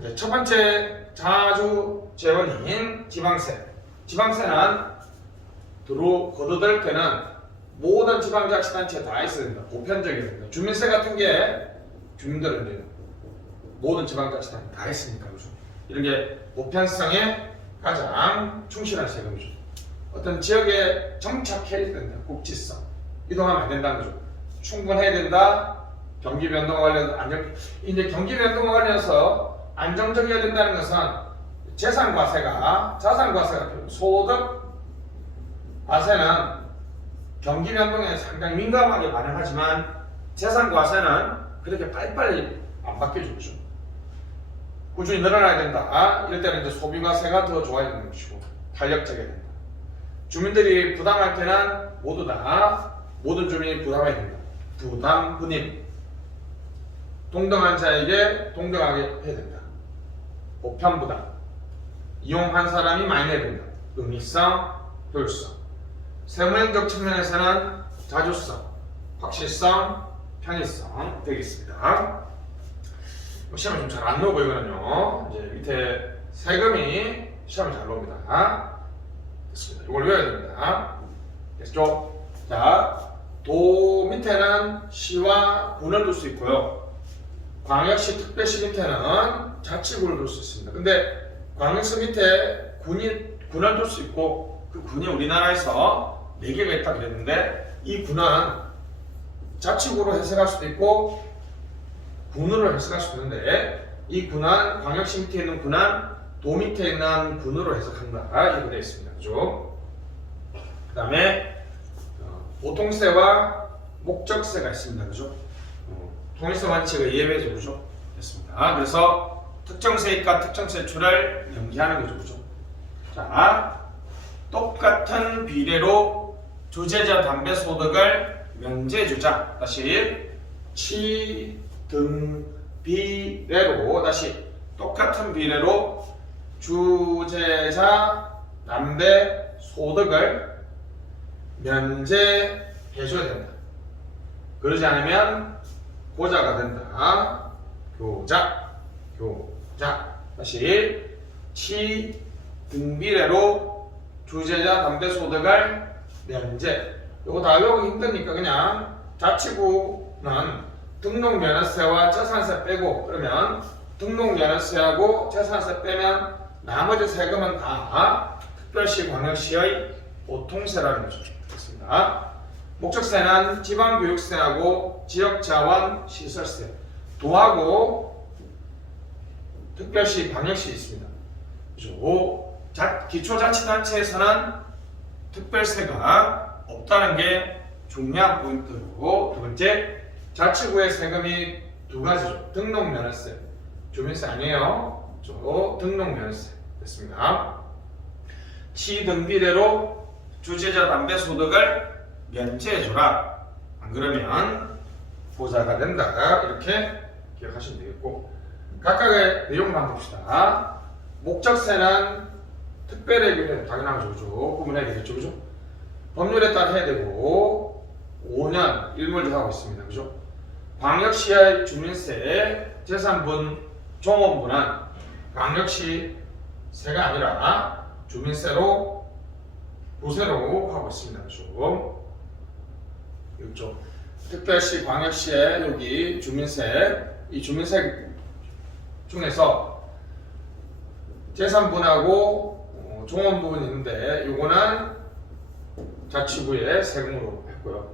이제 첫 번째 자주 재원인 지방세. 지방세는 거둬들 때는 모든 지방자치단체에 다 있어야 된다. 보편적이어야 된다. 주민세 같은 게 주민들은 이제 모든 지방자치단체 다 있으니까 그죠. 이런 게 보편성에 가장 충실한 세금이죠. 어떤 지역에 정착해야 된다. 국지성. 이동하면 안 된다는 거죠. 충분해야 된다. 경기 변동과 관련해서 이제 경기 변동과 관련해서 안정적이어야 된다는 것은 재산 과세가 자산 과세가 필요. 소득 과세는 경기 변동에 상당히 민감하게 반응하지만 재산 과세는 그렇게 빨리빨리 안 바뀌어주죠. 꾸준히 늘어나야 된다. 이럴 때는 이제 소비 과세가 더 좋아야 되는 것이고 탄력적이어야 된다. 주민들이 부담할 때는 모두 다 모든 주민이 부담해야 된다. 부담 분임. 동등한 자에게 동등하게 해야 된다. 보편 부담. 이용한 사람이 많이 내야 된다. 의미성, 효율성. 세무행정 측면에서는 자주성, 확실성, 편의성 되겠습니다. 시험에 좀 잘 안 나오고 이거는요. 이제 밑에 세금이 시험에 잘 나옵니다. 됐습니다. 이걸 외워야 됩니다. 됐죠? 자, 도 밑에는 시와 군을 둘 수 있고요. 광역시, 특별시 밑에는 자치구를 둘 수 있습니다. 근데 광역시 밑에 군을 둘 수 있고 그 군이 우리나라에서 4개가 있다 그랬는데 이 군은 자치구로 해석할 수도 있고 군으로 해석할 수도 있는데 이 군은 광역시 밑에 있는 군은 도 밑에 있는 군으로 해석한다. 이렇게 되어 있습니다. 그죠? 그 다음에 보통세와 목적세가 있습니다. 그죠? 통일성 원칙의 예외죠. 그죠? 됐습니다. 그래서 특정세입과 특정세출을 연기하는 거죠. 그죠? 자, 똑같은 비례로 주재자 담배 소득을 면제해주자. 다시 비례로 다시 똑같은 비례로 주재자 담배 소득을 면제해줘야 된다. 그러지 않으면 고자가 된다. 교자. 다시 등비례로 주재자 담배 소득을 면제. 이거 다 외우기 힘드니까 그냥 자치구는 등록면허세와 재산세 빼고 그러면 등록면허세하고 재산세 빼면 나머지 세금은 다 특별시, 광역시의 보통세라는 거죠. 됐습니다. 목적세는 지방교육세하고 지역자원 시설세, 도하고 특별시, 광역시 있습니다. 그죠? 기초자치단체에서는 특별세가 없다는 게 중요한 포인트고, 두 번째, 자치구의 세금이 두 가지죠. 등록면허세, 주민세 아니에요. 등록면허세 됐습니다. 등비례로 주재자 담배 소득을 면제해줘라. 안 그러면 보자가 된다. 이렇게 기억하시면 되겠고, 각각의 내용을 한번 봅시다. 목적세는 특별회계는 당연한 거죠. 구분해야 되겠죠. 그죠? 법률에 따라 해야 되고 5년 일몰제 하고 있습니다. 그죠? 광역시의 주민세 재산분 종업분은 광역시 세가 아니라 주민세로 부세로 하고 있습니다. 그죠? 그렇죠? 특별시 광역시의 여기 주민세, 이 주민세 중에서 재산분하고 종업 부분이 있는데 이거는 자치구의 세금으로 했고요.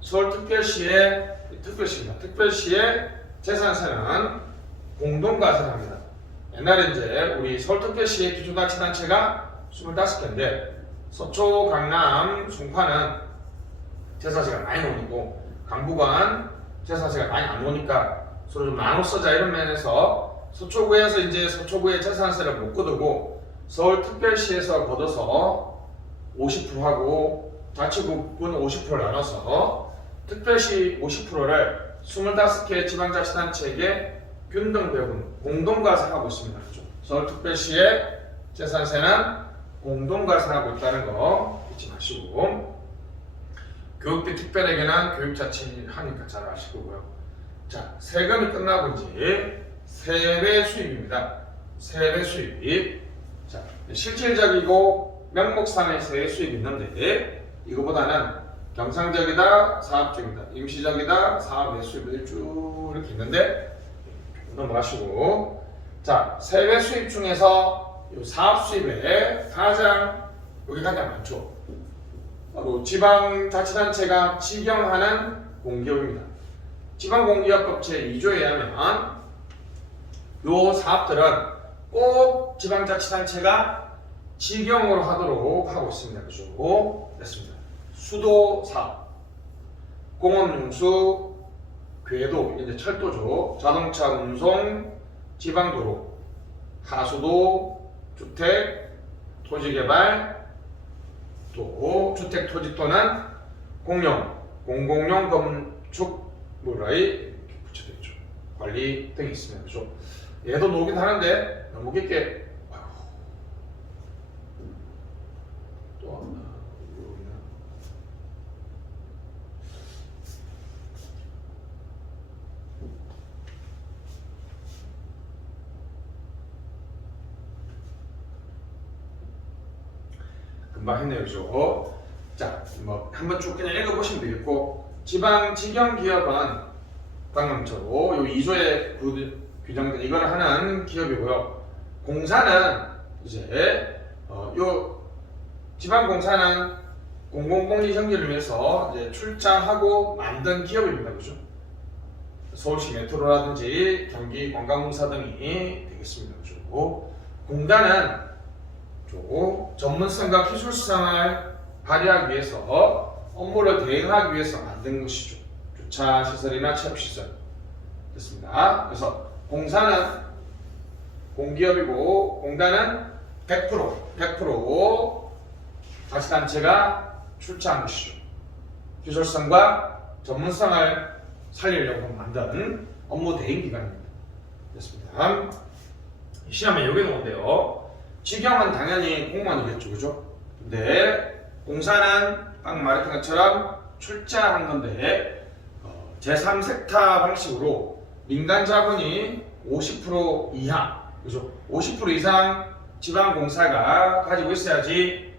서울특별시의 특별시의 재산세는 공동과세를 합니다. 옛날에 이제 우리 서울특별시의 기초자치단체가 25개인데 서초, 강남, 송파는 재산세가 많이 나오고 강북은 재산세가 많이 안 나오니까 서로 좀 나눠 쓰자 이런 면에서 서초구에서 이제 서초구의 재산세를 못 거두고 서울특별시에서 걷어서 50%하고 자치구는 50%를 나눠서 특별시 50%를 25개 지방자치단체에게 균등 배분, 공동과세하고 있습니다. 그렇죠? 서울특별시의 재산세는 공동과세하고 있다는 거 잊지 마시고, 교육비 특별회계는 교육자치 하니까 잘 아실 거고요. 자, 세금이 끝나고 이제 세외 수입입니다. 세외 수입. 자, 실질적이고 명목상의 세외 수입이 있는데 이거보다는 경상적이다, 사업적이다, 임시적이다, 사업의 수입을 쭉 이렇게 있는데 넘어가시고, 자, 세외 수입 중에서 이 사업 수입에 여기 가장 많죠. 바로 지방자치단체가 직영하는 공기업입니다. 지방공기업법 제2조에 의하면 이 사업들은 꼭 지방자치단체가 직영으로 하도록 하고 있습니다. 그죠? 됐습니다. 수도 사업, 공업용수, 궤도, 이제 철도죠. 자동차 운송, 지방도로, 하수도, 주택, 토지개발, 또 주택 토지 또는 공공용 건축물의 붙여져 있죠. 관리 등이 있습니다. 그죠? 얘도 놓긴 하는데 너무 깊게 또 왔나? 금방 했네요. 그죠? 자, 뭐 한번 쭉 그냥 읽어보시면 되겠고, 지방직영기업은 방금 요 2조에 규정된 이걸 하는 기업이고요. 공사는 이제 요 지방공사는 공공공리 형질을 위해서 이제 출자하고 만든 기업입니다. 그죠? 서울시 메트로라든지 경기 관광공사 등이 되겠습니다. 그죠? 공단은 전문성과 기술성을 발휘하기 위해서 업무를 대행하기 위해서 만든 것이죠. 주차 시설이나 체육 시설 됐습니다. 그래서 공사는 공기업이고 공단은 100% 자치단체가 출자한 것이죠. 기술성과 전문성을 살리려고 만든 업무 대행 기관입니다. 됐습니다. 시험에 여기 나온대요. 직영은 당연히 공무원이겠죠, 그죠? 근데 공사는 방금 말했던 것처럼 출자한 건데 제3섹터 방식으로 민간 자본이 50% 이하, 그죠? 50% 이상 지방공사가 가지고 있어야지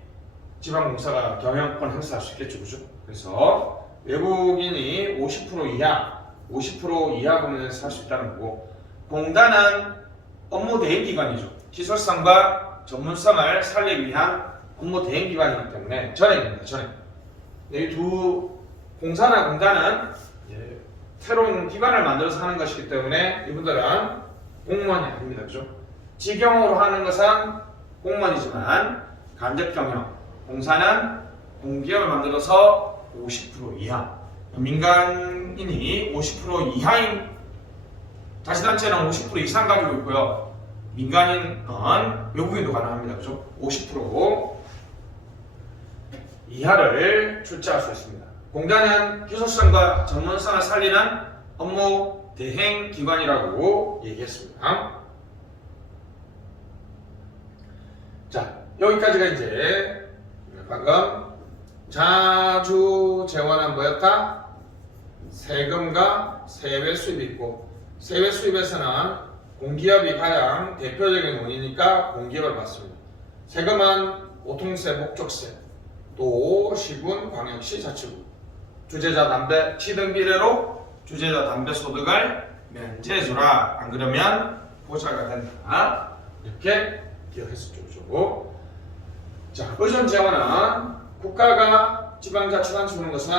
지방공사가 경영권 행사할 수 있겠죠, 그죠? 그래서 외국인이 50% 이하, 50% 이하 범위에서 할 수 있다는 거고, 공단은 업무 대행 기관이죠. 기술성과 전문성을 살리기 위한 업무 대행 기관이기 때문에 전액입니다. 전액. 이 두 공사나 공단은 새로운 기관을 만들어서 하는 것이기 때문에 이분들은 공무원이 아닙니다. 그죠? 직영으로 하는 것은 공무원이지만 간접 경영, 공사는 공기업을 만들어서 50% 이하, 민간인이 50% 이하인 자치단체는 50% 이상 가지고 있고요. 민간인은 외국인도 가능합니다. 그죠? 50% 이하를 출자할 수 있습니다. 공단은 기술성과 전문성을 살리는 업무 대행 기관이라고 얘기했습니다. 자, 여기까지가 이제 방금 자주 재원은 뭐였다? 세금과 세외 수입이 있고, 세외 수입에서는 공기업이 가장 대표적인 원인이니까 공기업을 받습니다. 세금은 보통세, 목적세, 또 시군, 광역시, 자치구, 주재자 담배 취등 비례로 주재자 담배 소득을 면제해주라. 안 그러면 보자가 된다. 이렇게 기억했었죠. 그죠? 자, 의존 재원은 국가가 지방자치단체 주는 것은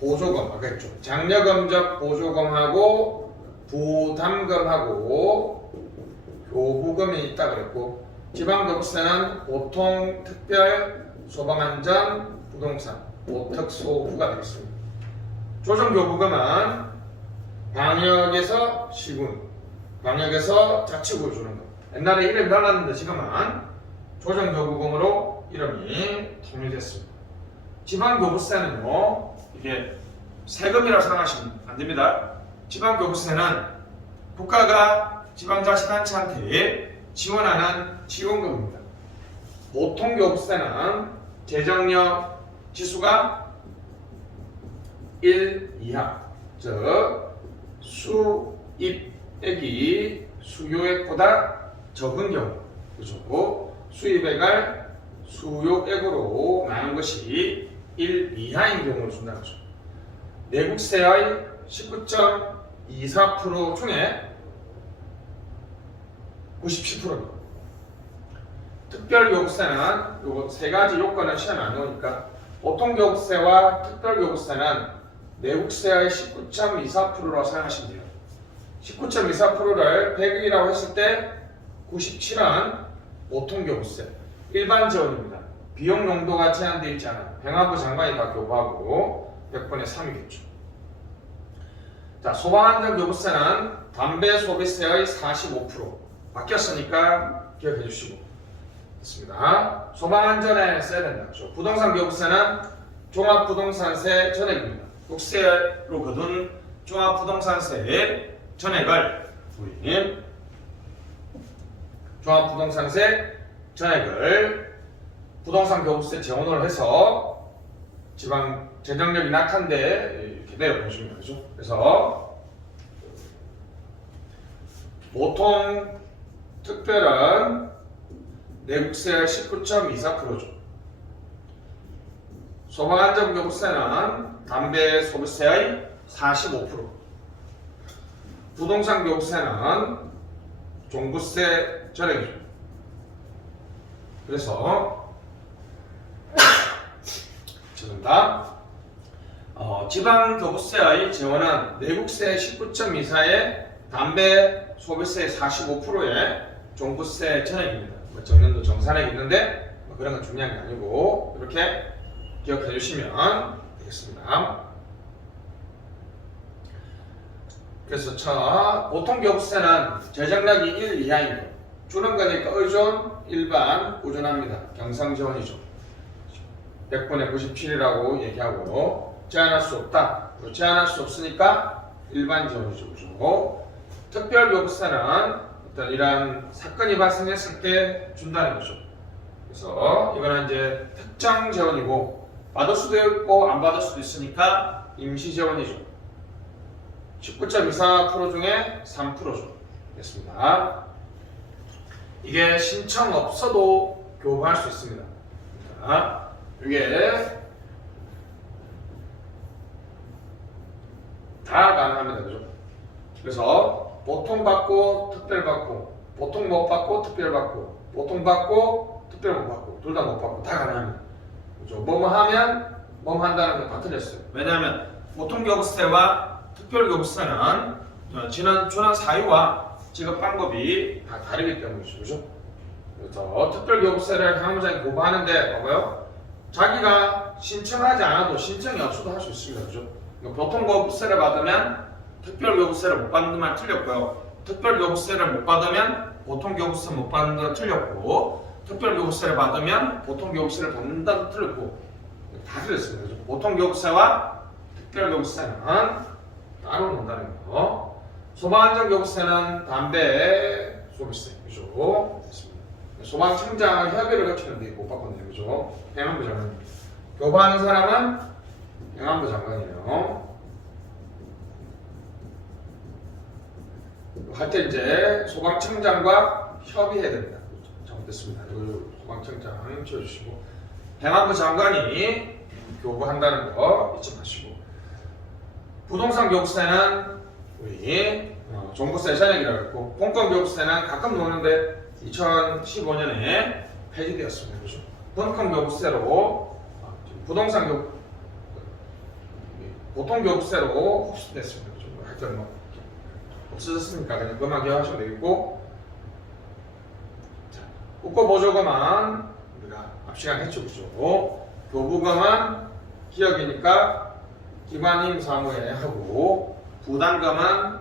보조금, 아까 했죠. 장려금적 보조금하고 부담금하고 교부금이 있다 그랬고, 지방교부세는 보통, 특별, 소방안전, 부동산, 보특소부가 되겠습니다. 조정교부금은 방역에서 시군, 방역에서 자치구를 주는 것. 옛날에 이름이 달랐는데 지금은 조정교부금으로 이름이 통일됐습니다. 지방교부세는요, 이게 세금이라고 생각하시면 안 됩니다. 지방교부세는 국가가 지방자치단체한테 지원하는 지원금입니다. 보통 교부세는 재정력 지수가 1 이하, 즉 수입액이 수요액보다 적은 경우, 그죠? 수입액을 수요액으로 나눈 것이 1 이하인 경우를 준다는 거죠. 내국세의 19.24% 중에 97%입니다. 특별교부세는 요거 세 가지 요건을 시험에 안 나오니까 보통교부세와 특별교부세는 내국세의 19.24%로 사용하시면 돼요. 19.24%를 100이라고 했을 때 97은 보통교부세, 일반 지원입니다. 비용 용도가 제한되어 있지 않아요. 행안부 장관이 다 교부하고 100분의 3이겠죠. 자, 소방안전교부세는 담배 소비세의 45% 바뀌었으니까 기억해 주시고 있습니다. 소방안전에 써야 된다. 그렇죠? 부동산교부세는 종합부동산세 전액입니다. 국세로 거둔 종합부동산세 전액을 우리 종합부동산세 전액을 부동산교부세 재원을 해서 지방 재정력이 약한데 이렇게 내려보시면 되죠. 그래서 보통 특별은 내국세 19.24%죠. 소방안전교부세는 담배 소비세의 45%, 부동산교부세는 종부세 전액이죠. 그래서 죄송합니다. 지방교부세의 재원은 내국세 19.24에 담배 소비세 45%에 종부세 전액입니다. 정년도 정산액이 있는데 그런 건 중요한 게 아니고 이렇게 기억해 주시면 되겠습니다. 그래서 보통교부세는 재정력이 1 이하입니다. 주는 거니까 의존, 일반, 꾸준합니다. 경상지원이죠. 100분의 97이라고 얘기하고 제한할 수 없다. 제한할 수 없으니까 일반 지원이죠. 그죠? 특별교부세는 어떤 이러한 사건이 발생했을 때 준다는 거죠. 그래서 이거는 이제 특정 지원이고 받을 수도 있고 안 받을 수도 있으니까 임시 지원이죠. 19.24% 중에 3%죠. 됐습니다. 이게 신청 없어도 교부할 수 있습니다. 자, 이게 다 가능합니다. 그죠? 그래서 보통 받고 특별 받고 보통 못 받고 특별 받고 보통 받고 특별 못 받고 둘 다 못 받고 다 가능합니다. 그죠? 뭐뭐 하면 뭐뭐 한다는 거 다 틀렸어요. 왜냐하면 보통교부세와 특별교부세는 주는 사유와 지급 방법이 다 다르기 때문이죠. 그죠? 그래서 특별교부세를 행안부장이 교부하는데 봐봐요. 자기가 신청하지 않아도 신청이 없어도 할 수 있습니다. 그죠? 보통교부세를 받으면 특별교부세를 못 받는 말 틀렸고요. 특별교부세를 못 받으면 보통교부세 못 받는 말 틀렸고 특별교부세를 받으면 보통교부세를 받는다도 틀렸고 다 틀렸습니다. 그죠? 보통교부세와 특별교부세는 따로 논다는 거. 소방안전교부세는 담배 소비세, 그죠? 됐습니다. 소방청장 협의를 거치는데 못 바꿨네요, 그죠? 행안부 장관. 교부하는 사람은 행안부 장관이에요. 할 때 이제 소방청장과 협의해야 됩니다. 잘못됐습니다. 이거 소방청장 지워주시고 행안부 장관이 교부한다는 거 잊지 마시고. 부동산교부세는 우리 종부세 전액이라고 했고 본건교부세는 가끔 나오는데 2015년에 폐지되었습니다. 그렇죠? 본건교부세로 보통교부세로 흡수됐습니다. 그렇죠? 하여튼 뭐 없어졌으니까 그냥 그만 기억하시면 되겠고 국고보조금은 우리가 앞 시간에 했죠. 그렇죠? 교부금은 기업이니까 기관임 사무에 하고 부담금은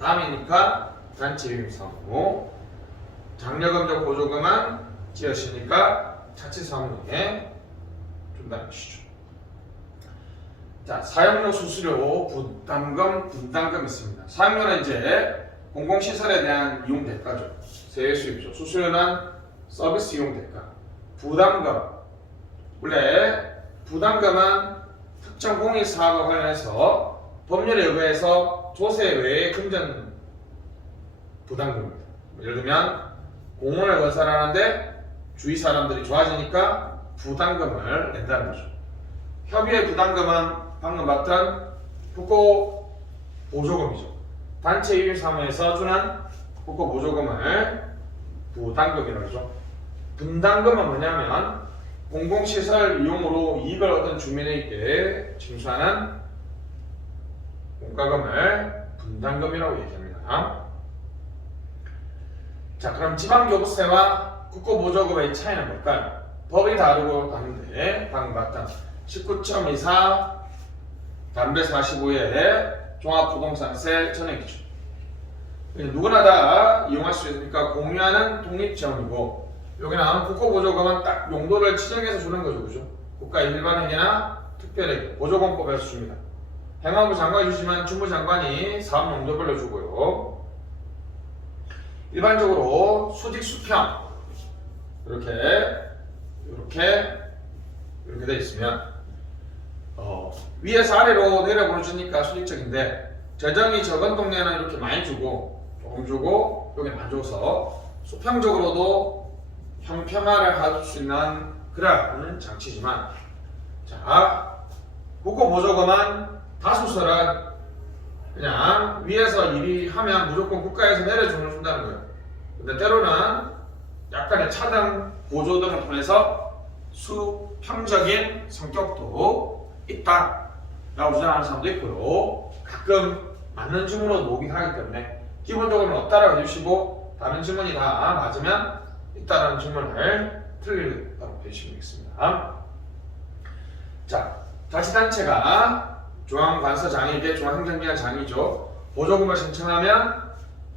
담이니까 단체임 사무, 장려금적 보조금은 지어시니까 자치 사무에 준다는 것이죠. 자, 사용료 수수료 부담금, 분담금 있습니다. 사용료는 이제 공공시설에 대한 이용 대가죠. 세외 수입이죠. 수수료는 서비스 이용 대가. 부담금, 원래 부담금은 특정 공익사업과 관련해서 법률에 의해서 조세 외의 금전 부담금입니다. 예를 들면 공원을 건설하는데 주위 사람들이 좋아지니까 부담금을 낸다는 거죠. 협의회 부담금은 방금 봤던 국고 보조금이죠. 단체 이용 사무에서 주는 국고 보조금을 부담금이라고 하죠. 분담금은 뭐냐면 공공시설 이용으로 이익을 얻은 주민에게 징수하는 공과금을 분담금이라고 얘기합니다. 자, 그럼 지방교부세와 국고보조금의 차이는 뭘까요? 법이 다르고 다른데 방금 봤던 19.24 담배 45에 종합부동산세 전액기준. 누구나 다 이용할 수 있으니까 공유하는 독립지원이고, 여기는 국고보조금은 딱 용도를 지정해서 주는 거죠. 그죠? 국가의 일반회계나 특별회계, 보조금법에서 줍니다. 행안부 장관이 주지만 주무장관이 사업 용도별로 주고요. 일반적으로 수직 수평 이렇게 돼 있으면 위에서 아래로 내려 보내주니까 수직적인데, 재정이 적은 동네는 이렇게 많이 주고 조금 주고 여기는 안 줘서 수평적으로도 평평화를 할 수 있는 그런 장치지만, 자, 국고보조금은 다수설은 그냥 위에서 일이 하면 무조건 국가에서 내려준다는 거예요. 근데 때로는 약간의 차등 보조 등을 통해서 수평적인 성격도 있다라고 주장하는 사람도 있고요. 가끔 맞는 질문으로 놓긴 하기 때문에 기본적으로는 없다라고 해주시고, 다른 질문이 다 맞으면 있다라는 질문을 틀리다고 해주시면 되겠습니다. 자, 자치단체가 중앙관서장에게, 중앙행정기관장이죠, 보조금을 신청하면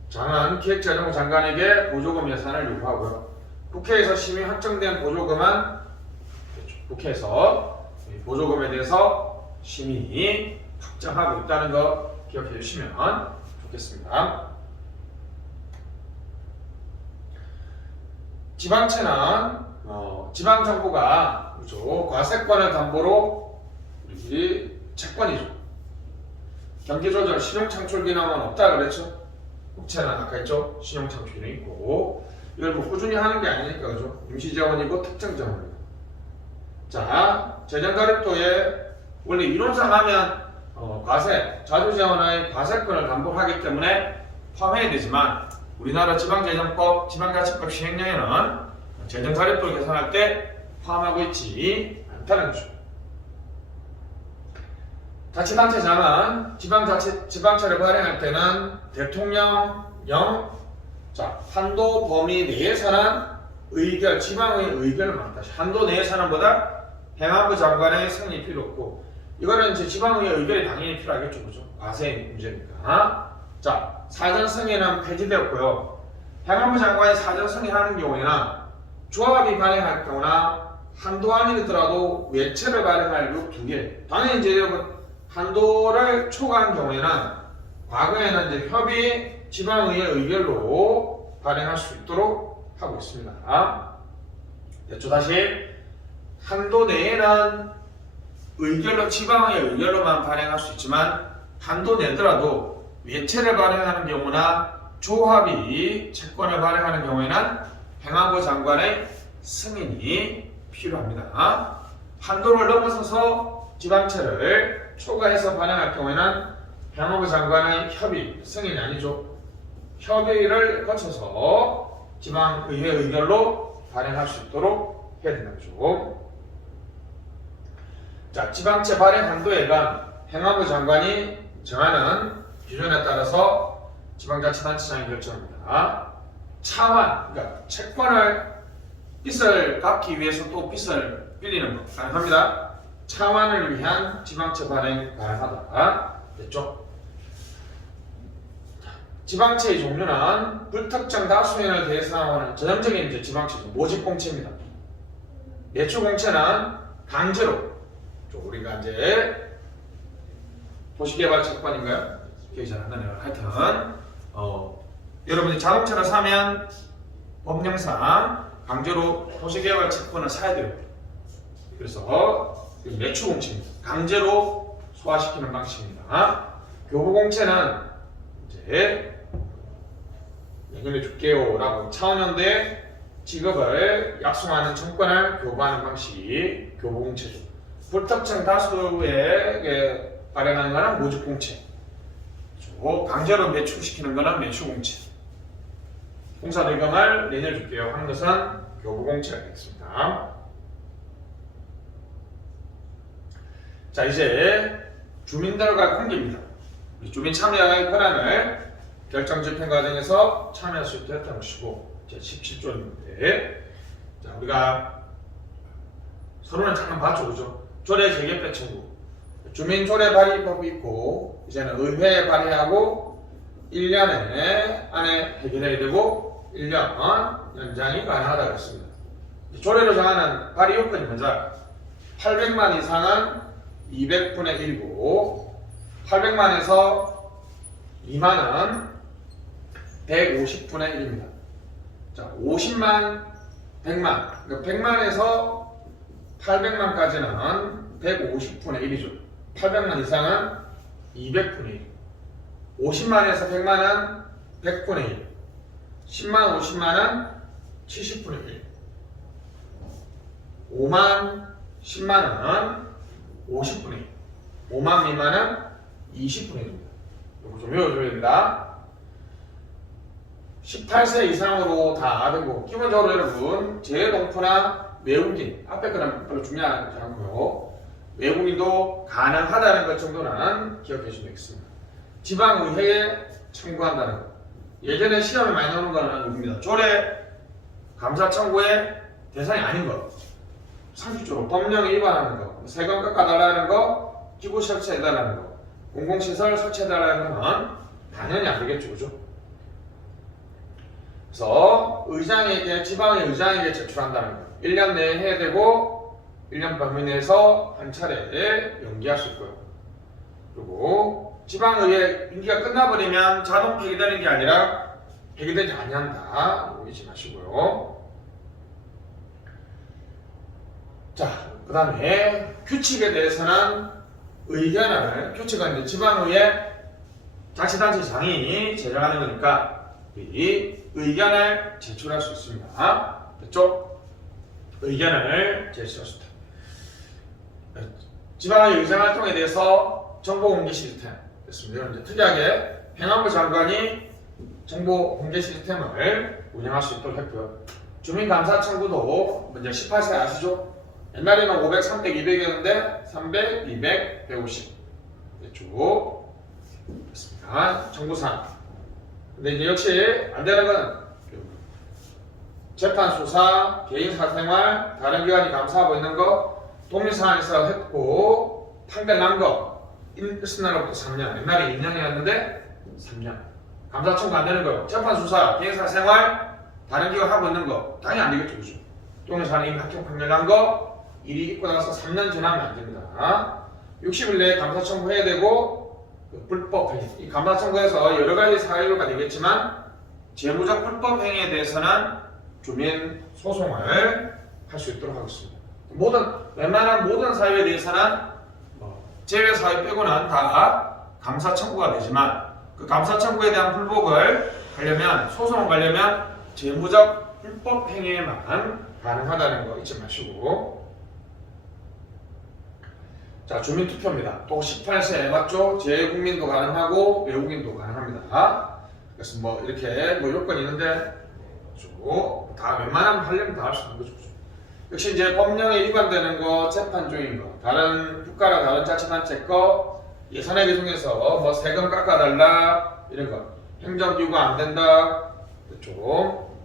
장은 기획재정부 장관에게 보조금 예산을 요구하고요. 국회에서 심의 확정된 보조금은 국회에서 보조금에 대해서 심의 확정하고 있다는 거 기억해 주시면 좋겠습니다. 지방채는 지방정부가 그렇죠, 과세권을 담보로 우리 채권이죠. 경기조절, 신용창출 기능은 없다 그랬죠. 국채는 아까 했죠. 신용창출 기능이 있고, 이걸 뭐 꾸준히 하는 게 아니니까 그죠. 임시재원이고 특정재원이고. 자, 재정가립도에 원래 이론상 하면 과세, 자주재원의 과세권을 담보하기 때문에 포함해야 되지만, 우리나라 지방재정법, 지방자치법 시행령에는 재정가립도를 계산할 때 포함하고 있지 않다는 거죠. 자치단체장은 지방채를 발행할 때는 대통령령, 자, 한도 범위 내에서는 의결, 지방의 의결을 말한다. 한도 내에서는 보다 행안부 장관의 승인이 필요 없고, 이거는 이제 지방의 의결이 당연히 필요하겠죠. 그죠? 과세 문제니까. 자, 사전 승인은 폐지되었고요. 행안부 장관이 사전 승인하는 경우에는 조합이 발행할 경우나 한도 아니더라도 외채를 발행할 요 두 개. 당연히 이제 여러분 한도를 초과한 경우에는 과거에는 이제 협의 지방의회 의결로 발행할 수 있도록 하고 있습니다. 됐죠? 다시 한도 내에는 의결로, 지방의회 의결로만 발행할 수 있지만, 한도 내더라도 외채를 발행하는 경우나 조합이 채권을 발행하는 경우에는 행안부 장관의 승인이 필요합니다. 한도를 넘어서서 지방채를 초과해서 발행할 경우에는 행안부 장관의 협의, 승인이 아니죠. 협의를 거쳐서 지방의회 의결로 발행할 수 있도록 해야 된다는 거죠. 자, 지방채 발행 한도액은 행안부 장관이 정하는 기준에 따라서 지방자치단체장이 결정합니다. 차환, 그러니까 채권을 빚을 갚기 위해서 또 빚을 빌리는 것 가능합니다. 차환을 위한 지방채 발행 가능하다. 됐죠? 지방채의 종류는 불특정 다수인을 대상하는 전형적인 이제 지방채죠. 모집공채입니다. 예추공채는 강제로, 우리가 이제 도시개발 채권인가요? 기억이 잘 안 나네요. 하여튼 여러분이 자동차를 사면 법령상 강제로 도시개발 채권을 사야 돼요. 그래서 매추공채입니다. 강제로 소화시키는 방식입니다. 교부공채는 이제 내년에 줄게요 라고 차원연대 지급을 약속하는 청구권을 교부하는 방식이 교부공채죠. 불특정 다수에게 발행하는 거는 모집공채, 강제로 매출시키는 거는 매출공채. 공사대금을 내년 줄게요 하는 것은 교부공채가 되겠습니다. 자, 이제 주민들과 공개입니다. 주민 참여의 권한을 결정 집행 과정에서 참여할 수 있도록 했던 것이고, 제 17조인데, 자, 우리가 서로는 잠깐 봤죠, 그죠? 조례 재개표 청구, 주민 조례 발의법이 있고, 이제는 의회에 발의하고 1년 안에 해결해야 되고 1년 연장이 가능하다고 했습니다. 조례로 정하는 발의 요건이 먼저 800만 이상은 200분의 1이고, 800만에서 2만은 150분의 1입니다. 자, 50만, 100만. 그러니까 100만에서 800만까지는 150분의 1이죠. 800만 이상은 200분의 1. 50만에서 100만은 100분의 1. 10만, 50만은 70분의 1. 5만, 10만은 50분의 1. 5만 미만은 20분의 1입니다. 이거 좀 외워줘야 됩니다. 18세 이상으로 다 되고, 기본적으로 여러분 재동포나 외국인, 앞에 거는 별로 중요하지 않고요, 외국인도 가능하다는 것 정도는 기억해 주시면 되겠습니다. 지방의회에 청구한다는 것, 예전에 시험에 많이 나오는 거는 이겁니다. 조례 감사 청구의 대상이 아닌 것, 상식적으로 법령에 위반하는 거, 세금 깎아달라는 거, 기구 설치해달라는 거, 공공시설 설치해달라는 건 당연히 안 되겠죠, 그죠? 그래서 의장에게, 지방의 의장에게 제출한다는 거, 1년 내에 해야 되고 1년 범위 내에서 한 차례 연기할 수 있고요. 그리고 지방의회 임기가 끝나버리면 자동 폐기되는 게 아니라 폐기되지 아니한다, 잊지 마시고요. 자, 그 다음에 규칙에 대해서는 의견을, 규칙은 이제 지방의회 자치단체장이 제정하는 거니까 이 의견을 제출할 수 있습니다. 됐죠? 의견을 제출할 수 있다. 지방의 의정활동에 대해서 정보공개 시스템 됐습니다. 이제 특이하게 행안부 장관이 정보공개 시스템을 운영할 수 있도록 했고요. 주민감사 청구도 먼저 18세 아시죠? 옛날에는 500, 300, 200이었는데 300, 200, 150 됐죠? 됐습니다. 청구사항. 근데 이제 역시 안 되는 건 재판 수사, 개인 사생활, 다른 기관이 감사하고 있는 거, 독립사안에서 했고 판결 난 거, 일순 날로부터 3년, 옛날에 2년이었는데 3년. 감사 청구 안 되는 거요. 재판 수사, 개인 사생활, 다른 기관 하고 있는 거 당연히 안 되겠죠, 그죠? 독립사안 이미 합격 판결 난 거, 일이 있고 나서 3년 지나면 안 됩니다. 60일 내에 감사 청구해야 되고, 불법 행위, 이 감사 청구에서 여러 가지 사유가 되겠지만 재무적 불법 행위에 대해서는 주민 소송을 할 수 있도록 하겠습니다. 웬만한 모든 사유에 대해서는 제외 사유 빼고는 다 감사 청구가 되지만, 그 감사 청구에 대한 불복을 하려면, 소송을 가려면 재무적 불법 행위에만 가능하다는 거 잊지 마시고. 자, 주민투표입니다. 또 18세 맞죠? 재국민도 가능하고 외국인도 가능합니다. 그래서 뭐 이렇게 뭐 요건이 있는데 다 웬만하면 하려면 다 할 수 있는 거죠. 역시 이제 법령에 위반되는 거, 재판 중인 거, 다른 국가나 다른 자치단체 거, 예산에 개정해서 뭐 세금 깎아달라 이런 거, 행정기구가 안 된다, 그렇죠?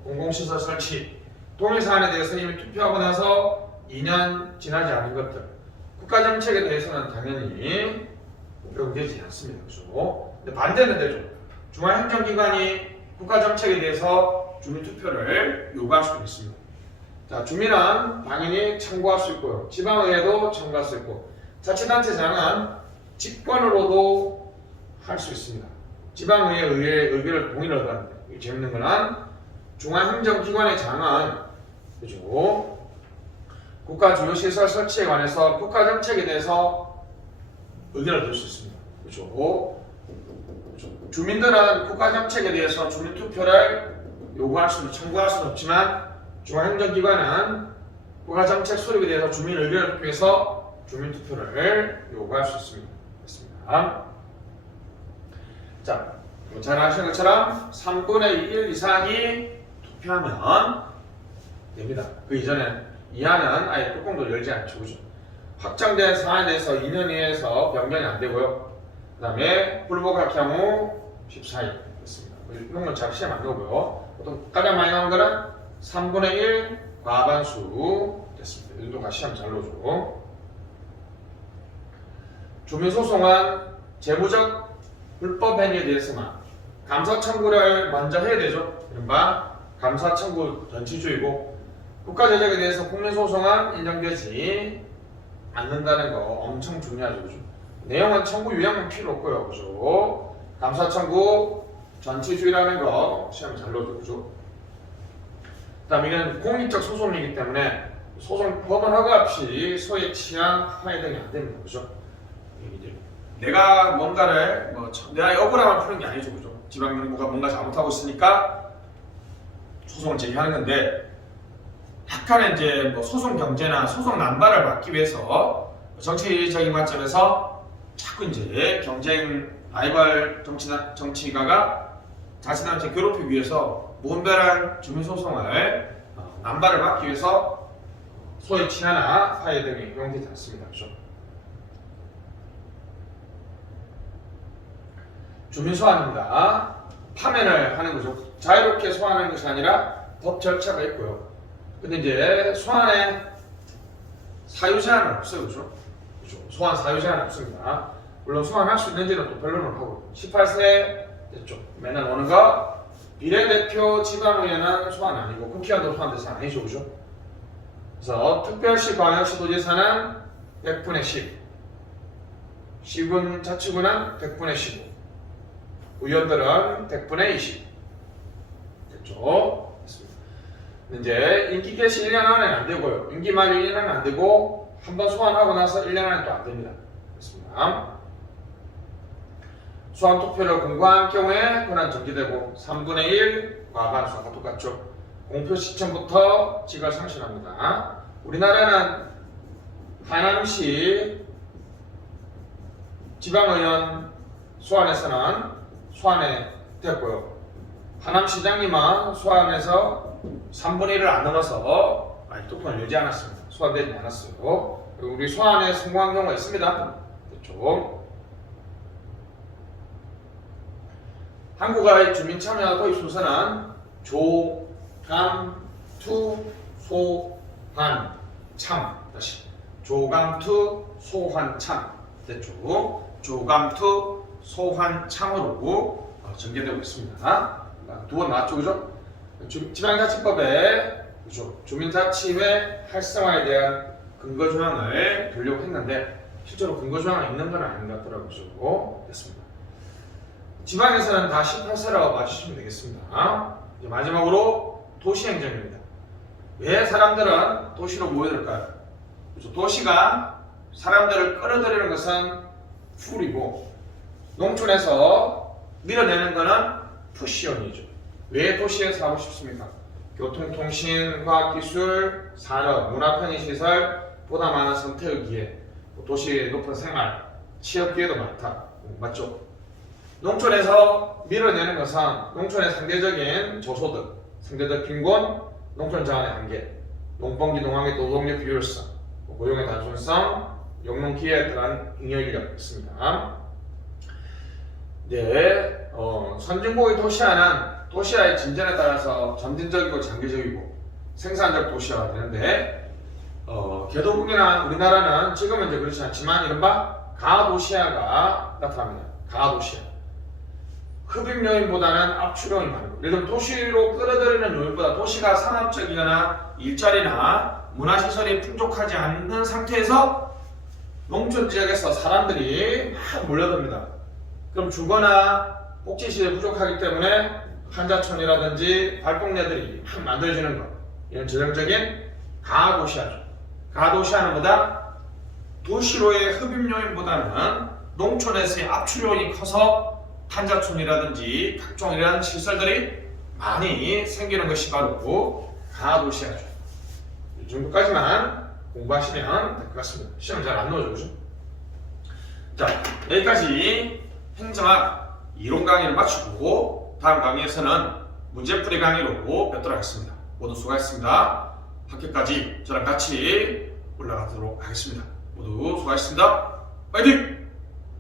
공공시설 설치, 동의사안에 대해서 이미 투표하고 나서 2년 지나지 않은 것들, 국가정책에 대해서는 당연히 적용되지 않습니다. 그렇죠? 근데 반대는 되죠. 중앙행정기관이 국가정책에 대해서 주민투표를 요구할 수 있습니다. 자, 주민은 당연히 청구할 수 있고요. 지방의회도 청구할 수 있고, 자치단체장은 직권으로도 할 수 있습니다. 지방의회 의결을 동의를 얻었는데, 이게 재밌는 거는 중앙행정기관의 장은, 그죠? 국가 주요 시설 설치에 관해서 국가 정책에 대해서 의견을 낼 수 있습니다. 그렇죠? 주민들은 국가 정책에 대해서 주민 투표를 요구할 수는 청구할 수는 없지만 중앙행정기관은 부가정책 수립에 대해서 주민 의견을 투표해서 주민투표를 요구할 수 있습니다. 됐습니다. 자, 잘 아시는 것처럼 3분의 1 이상이 투표하면 됩니다. 그 이전에 이하는 아예 뚜껑도 열지 않죠. 그죠? 확정된 사안에 대해서 2년 이내에서 변경이 안 되고요. 그 다음에 불복할 경우 14일 됐습니다. 이런 건 잘 시험 안 나오고요. 보통 가장 많이 나오는 거는 3분의 1 과반수 됐습니다. 이 정도가 시험 잘 나오죠. 주민소송은 재무적 불법 행위에 대해서만 감사 청구를 먼저 해야 되죠. 이른바 감사 청구 전치주의고 국가재정에 대해서 국민소송은 인정되지 않는다는 거 엄청 중요하죠. 그죠? 내용은 청구 유형은 필요 없고요. 그죠? 감사 청구 전치주의라는 거 시험이 잘 나오죠. 그죠? 그 다음 이건 공익적 소송이기 때문에 소송 법원 허가 없이 소액 치안 화해 등이 안 됩니다. 그죠? 내가 뭔가를 내가 억울함을 푸는 게 아니죠. 그죠? 지방정부가 뭔가 잘못하고 있으니까 소송을 제기하는 건데 약간의 이제 소송 경제나 소송 난발을 막기 위해서 정치적인 관점에서 자꾸 이제 경쟁 라이벌 정치가가 자신한테 괴롭히기 위해서 무분별한 주민소송을 난발을 막기 위해서 소위 치하나 화해 등이 이용되지 않습니다. 그렇죠? 주민소환입니다. 파면을 하는 거죠. 자유롭게 소환하는 것이 아니라 법 절차가 있고요. 근데 이제 소환에 사유 제한은 없어요. 그렇죠? 소환 사유 제한은 없습니다. 물론 소환할 수 있는지는 또 변론을 하고 18세 됐죠. 맨날 오는 거 비례대표 지방의원은 소환 아니고 국회의원도 소환 대상 아니죠. 그죠? 그래서 특별시 광역시도지사는 100분의 10 시군 자치구는 100분의 15 의원들은 100분의 20 됐죠? 됐습니다. 이제 임기 개시 1년 안에 안 되고요. 임기 만료 1년 안에 안 되고 한번 소환하고 나서 1년 안에 또 안 됩니다. 됐습니다. 소환 투표를 공고한 경우에 권한 정지되고 3분의 1 과반수가 똑같죠. 공표 시점부터 직을 상실합니다. 우리나라는 하남시 지방의원 소환에서는 소환에 됐고요. 하남시장님은 소환에서 3분의 1을 안 넘어서 투표를 열지 않았습니다. 소환되지 않았어요. 우리 소환에 성공한 경우가 있습니다. 그렇죠. 한국의 주민참여 도입 순서는 조, 감, 투, 소, 한, 참. 다시 조감투, 소환, 참. 됐죠. 조감투, 소환, 참으로 전개되고 있습니다. 두 번 나왔죠, 그죠? 지방자치법에 그죠? 주민자치회 활성화에 대한 근거 조항을 두려고 했는데 실제로 근거 조항이 있는 건 아닌 것 같더라고요. 그죠? 됐습니다. 지방에서는 다 18세라고 봐주시면 되겠습니다. 이제 마지막으로 도시행정입니다. 왜 사람들은 도시로 모여들까요? 그렇죠? 도시가 사람들을 끌어들이는 것은 풀이고 농촌에서 밀어내는 것은 푸시온이죠. 왜 도시에 사고 싶습니까? 교통통신, 과학기술, 산업, 문화편의시설, 보다 많은 선택의 기회, 도시의 높은 생활, 취업기회도 많다. 맞죠? 농촌에서 밀어내는 것은 농촌의 상대적인 저소득, 상대적 빈곤, 농촌 자원의 한계, 농번기 농항의 노동력 비효율성, 고용의 단순성, 영농 기회에 따른 잉여인력 있습니다. 네, 선진국의 도시화는 도시화의 진전에 따라서 점진적이고 장기적이고 생산적 도시화가 되는데 개도국이나 우리나라는 지금은 이제 그렇지 않지만 이른바 가도시화가 나타납니다. 가도시화. 흡입 요인보다는 압축 요인이 많고 예를 들면 도시로 끌어들이는 요인보다 도시가 상업적이거나 일자리나 문화시설이 풍족하지 않는 상태에서 농촌 지역에서 사람들이 막 몰려듭니다. 그럼 주거나 복지시설이 부족하기 때문에 한자촌이라든지 발동네들이 막 만들어지는 것. 이런 전형적인 가도시화죠. 가도시화는 보다 도시로의 흡입 요인보다는 농촌에서의 압축 요인이 커서 한자촌이라든지 각종 이런 시설들이 많이 생기는 것이 바로 가도시아죠. 이 정도까지만 공부하시면 될 것 같습니다. 시험 잘 안 나오죠, 그죠? 자, 여기까지 행정학 이론 강의를 마치고 다음 강의에서는 문제풀이 강의로 뵙도록 하겠습니다. 모두 수고하셨습니다. 학교까지 저랑 같이 올라가도록 하겠습니다. 모두 수고하셨습니다. 파이팅!